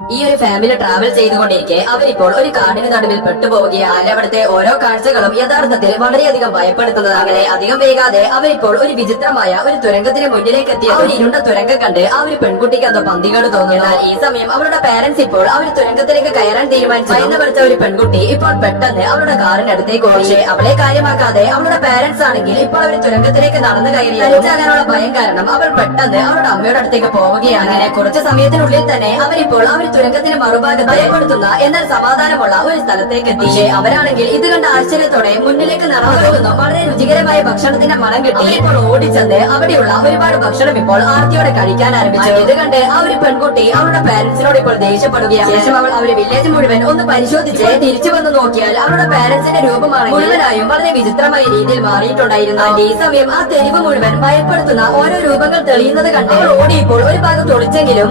ഈ ഒരു family travel ചെയ്തുകൊണ്ടിരിക്കെ അവരിപ്പോൾ ഒരു കാടിന് നടുവിൽ പെട്ടുപോവുകയാണ്. അവിടുത്തെ ഓരോ കാഴ്ചകളും യഥാർത്ഥത്തിൽ വളരെയധികം ഭയപ്പെടുത്തുന്നത് അങ്ങനെ അധികം വൈകാതെ അവരിപ്പോൾ ഒരു വിചിത്രമായ ഒരു തുരങ്കത്തിന് മുന്നിലേക്ക് എത്തി ആ ഒരു ഇരുണ്ട തുരങ്കം കണ്ട് ആ ഒരു പെൺകുട്ടിക്ക് അത് പന്തികേട് തോന്നുന്നു ഈ സമയം അവരുടെ പാരന്റ്സ് ഇപ്പോൾ ഒരു തുരങ്കത്തിലേക്ക് കയറാൻ തീരുമാനിച്ചു. ഭയന്ന് പഠിച്ച ഒരു പെൺകുട്ടി ഇപ്പോൾ പെട്ടെന്ന് അവരുടെ ഓടി പക്ഷേ അവളെ കാര്യമാക്കാതെ അവരുടെ പാരന്റ്സ് ആണെങ്കിൽ ഇപ്പോൾ അവർ തുരങ്കത്തിലേക്ക് നടന്നു കയറി. അരിച്ചാകാനുള്ള ഭയം കാരണം അവൾ പെട്ടെന്ന് അവരുടെ അമ്മയുടെ അടുത്തേക്ക് പോവുകയാണ്. കുറച്ച് സമയത്തിനുള്ളിൽ തന്നെ അവരിപ്പോൾ ആ ഒരു തുരങ്കത്തിന് മറുഭാഗത്ത് ഭയപ്പെടുത്തുന്ന എന്നാൽ സമാധാനമുള്ള ഒരു സ്ഥലത്തേക്ക് എത്തി. അവരാണെങ്കിൽ ഇത് കണ്ട ആശ്ചര്യത്തോടെ മുന്നിലേക്ക് നടന്നു വളരെ രുചികരമായ ഭക്ഷണത്തിന്റെ മണം കിട്ടി. ഇപ്പോൾ ഓടിച്ചെന്ന് അവിടെയുള്ള ഒരുപാട് ഭക്ഷണം ഇപ്പോൾ ആർത്തിയോടെ കഴിക്കാൻ ആരംഭിച്ചു. ഇത് കണ്ട് ആ ഒരു പെൺകുട്ടി അവരുടെ പാരന്റ്സിനോട് ഇപ്പോൾ ദേഷ്യപ്പെടുകയാണ്. ശേഷം അവൾ അവരുടെ വില്ലേജ് മുഴുവൻ ഒന്ന് പരിശോധിച്ച് തിരിച്ചു വന്ന് നോക്കിയാൽ അവരുടെ പാരന്റ്സിന്റെ രൂപമാണ് മുഴുവനായും വളരെ വിചിത്രമായ രീതിയിൽ മാറിയിട്ടുണ്ടായിരുന്നു. ഈ സമയം ആ തെരുവ് മുഴുവൻ ഭയപ്പെടുത്തുന്ന ഓരോ രൂപങ്ങൾ തെളിയുന്നത് കണ്ട് ഓടിയപ്പോൾ ഒരു ഭാഗം ഒളിച്ചെങ്കിലും